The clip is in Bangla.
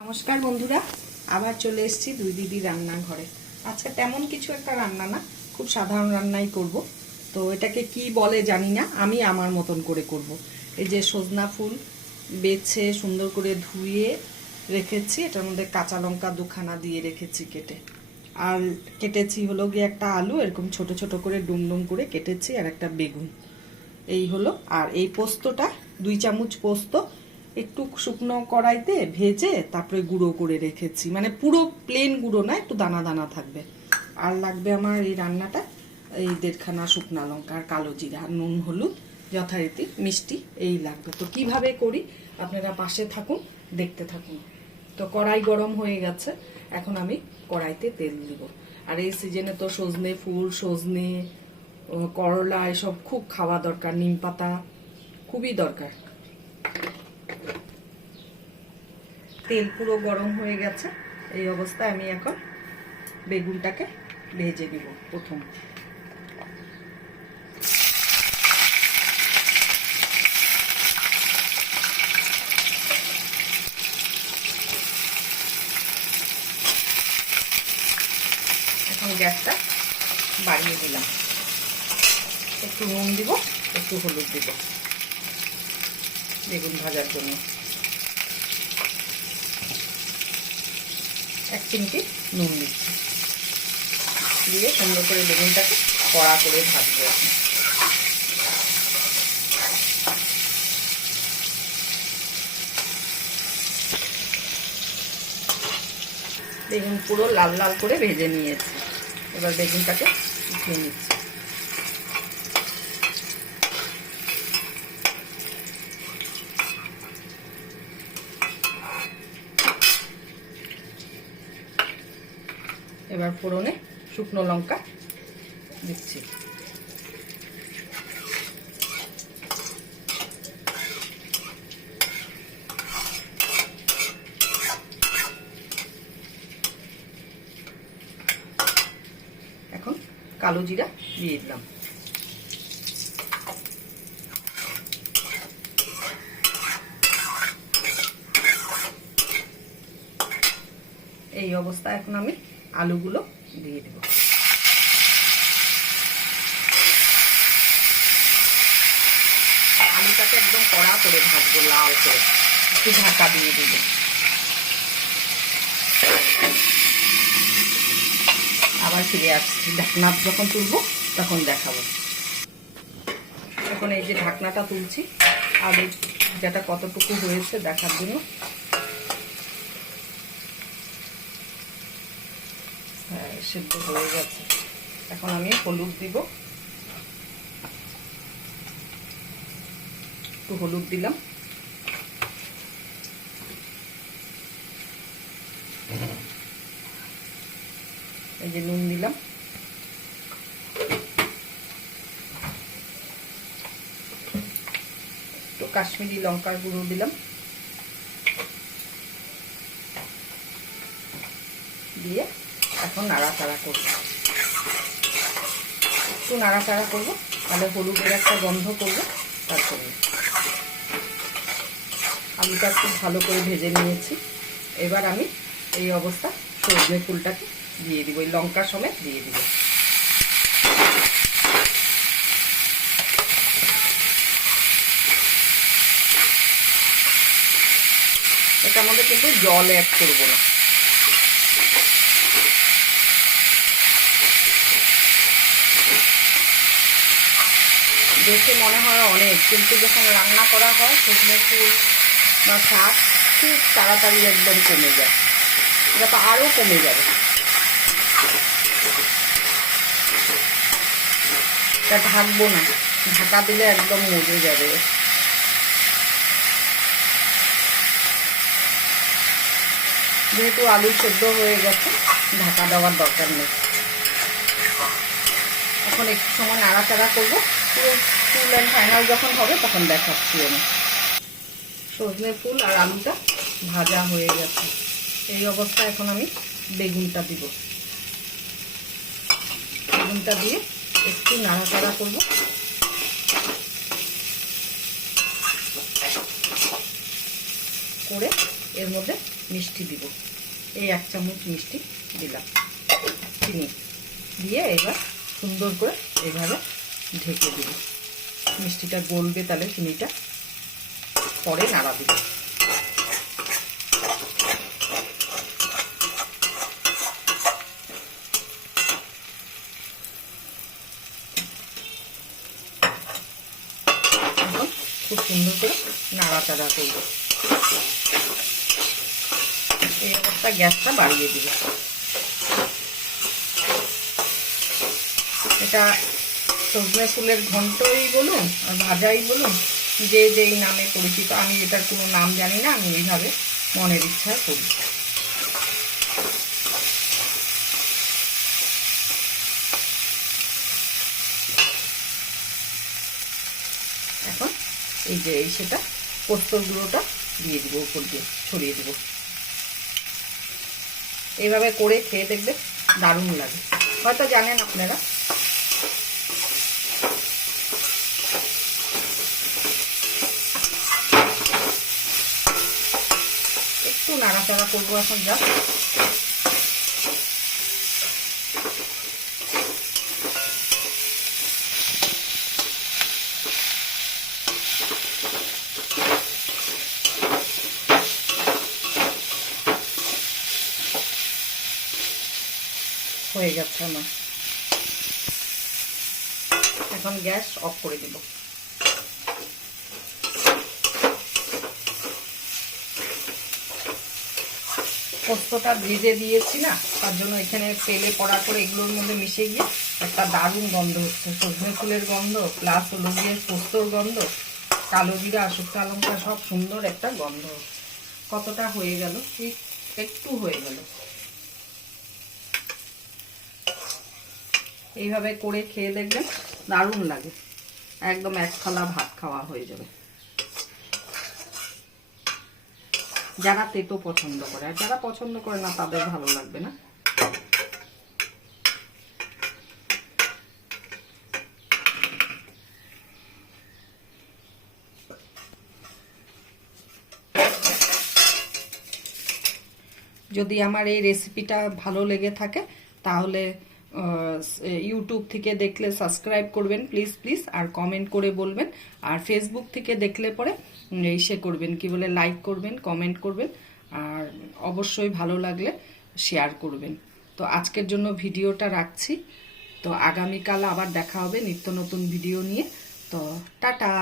নমস্কার বন্ধুরা, আবার চলে এসেছি দুই দিদি রান্নাঘরে। আজকে তেমন কিছু একটা রান্না না, খুব সাধারণ রান্নাই করব। তো এটাকে কি বলে জানি না, আমি আমার মতন করে করব। এই যে সজনা ফুল বেছে সুন্দর করে ধুয়ে রেখেছি, এটার মধ্যে কাঁচা লঙ্কা দুখানা দিয়ে রেখেছি কেটে, আর কেটেছি হলো গিয়ে একটা আলু এরকম ছোট ছোট করে ডুমডুম করে কেটেছি, আর একটা বেগুন। এই হলো। আর এই পোস্তটা 2 চামচ পোস্ত একটু শুকনো কড়াইতে ভেজে তারপরে গুঁড়ো করে রেখেছি, মানে পুরো প্লেন গুঁড়ো না, একটু দানা দানা থাকবে। আর লাগবে আমার এই রান্নাটা এই 1.5খানা শুকনা লঙ্কা আর কালো জিরা, নুন হলুদ যথারীতি, মিষ্টি এই লাগবে। তো কিভাবে করি আপনারা পাশে থাকুন, দেখতে থাকুন। তো কড়াই গরম হয়ে গেছে, এখন আমি কড়াইতে তেল দিব। আর এই সিজনে তো সজনে ফুল, সজনে, করলা এসব খুব খাওয়া দরকার, নিম পাতা খুবই দরকার। তেল পুরো গরম হয়ে গেছে, এই অবস্থায় আমি এখন বেগুনটাকে ভেজে দিব। প্রথম এখন গ্যাসটা বাড়িয়ে দিলাম, একটু নুন দিব, একটু হলুদ দিব বেগুন ভাজার জন্য, 1 চিমটি নুন দিচ্ছি, দিয়ে সুন্দর করে বেগুনটাকে কড়া করে ভাজবো। বেগুন পুরো লাল লাল করে ভেজে নিয়েছি, এবার বেগুনটাকে উঠিয়ে নিচ্ছি। এবার ফোড়নে শুকনো লঙ্কা দিচ্ছি, এখন কালো জিরা দিয়ে দিলাম। এই অবস্থায় এখন আমি আলুগুলো দিয়ে দেব। আলুটাকে একদম কড়া করে ভাজবো, লাল করে, একটু ঢাকা দিয়ে দেব। আবার ফিরে আসছি, ঢাকনা যখন তুলবো তখন দেখাবো। এখন এই যে ঢাকনাটা তুলছি, আলু যেটা কতটুকু হয়েছে দেখার জন্য। হ্যাঁ, সিদ্ধ হয়ে গেছে। এখন আমি হলুদ দিব, একটু হলুদ দিলাম, এই যে নুন দিলাম, একটু কাশ্মীরি লঙ্কার গুঁড়ো দিলাম, দিয়ে এখন নাড়াচাড়া করব। একটু নাড়াচাড়া করবো, তাহলে হলুদের একটা গন্ধ করবো। তারপরে আলুটা খুব ভালো করে ভেজে নিয়েছি। এবার আমি এই অবস্থা সজনে ফুলটাকে দিয়ে দিব, এই লঙ্কা সমেত দিয়ে দিব। এটার মধ্যে কিন্তু জল অ্যাড করবো না। দেখে মনে হয় অনেক, কিন্তু যখন রান্না করা হয় সজনে ফুল বা শাক খুব তাড়াতাড়ি একদম কমে যায়, এটা তো আরও কমে যাবে। এটা ঢাকবো না, ঢাকা দিলে একদম মজে যাবে। যেহেতু আলু সেদ্ধ হয়ে গেছে, ঢাকা দেওয়ার দরকার নেই। এখন একটু সময় নাড়াচাড়া করবো, পুরো ফুল অ্যান্ড ফাইনাল যখন হবে তখন দেখাচ্ছি আমি। সজনে ফুল আর আলুটা ভাজা হয়ে গেছে, এই অবস্থায় এখন আমি বেগুনটা দিব। বেগুনটা দিয়ে একটু নাড়াচাড়া করব, করে এর মধ্যে মিষ্টি দিব, এই 1 চামচ মিষ্টি দিলাম, চিনি দিয়ে এবার সুন্দর করে এইভাবে ঢেকে দিব। মিষ্টিটা গলবে, তাহলে চিনিটা পরে নাড়া দিব। খুব সুন্দর করে নাড়াচাড়া করব। এই অবস্থা গ্যাসটা বাড়িয়ে দিব। এটা সজনে ফুলের ঘন্টই বলুন আর ভাজাই বলুন, যে যেই নামে পরিচিত, আমি এটার কোনো নাম জানি না, আমি এইভাবে মনের ইচ্ছা করি। এখন এই যে সেটা পোস্তর গুঁড়োটা দিয়ে দিব, উপর দিয়ে ছড়িয়ে দিব। এইভাবে করে খেয়ে দেখবে, দারুণ লাগে। হয়তো জানেন আপনারা। একটু নাড়াচাড়া করবো এখন, যা হয়ে যাচ্ছে আমার। এখন গ্যাস অফ করে দেব। পোস্তটা ভেজে দিয়েছি না, তার জন্য এখানে তেলে পড়া করে এগুলোর মধ্যে মিশে গিয়ে একটা দারুণ গন্ধ হচ্ছে। সজনে ফুলের গন্ধ প্লাস হলো গিয়ে পোস্তর গন্ধ, কালো জিরা, শুকনো লঙ্কা, সব সুন্দর একটা গন্ধ হচ্ছে। কতটা হয়ে গেল, ঠিক একটু হয়ে গেল। এইভাবে করে খেয়ে দেখবেন, দারুণ লাগে। একদম 1 থালা ভাত খাওয়া হয়ে যাবে। যারা তেতো পছন্দ করে, আর যারা পছন্দ করে না তাদের ভালো লাগবে না। যদি আমার এই রেসিপিটা ভালো লেগে থাকে তাহলে ইউটিউব থেকে দেখলে সাবস্ক্রাইব করবেন প্লিজ প্লিজ, আর কমেন্ট করে বলবেন। আর ফেসবুক থেকে দেখলে পরে ইসে করবেন, কি বলে, লাইক করবেন, কমেন্ট করবেন, আর অবশ্যই ভালো লাগলে শেয়ার করবেন। তো আজকের জন্য ভিডিওটা রাখছি। তো আগামীকাল আবার দেখা হবে নিত্য নতুন ভিডিও নিয়ে। তো টাটা।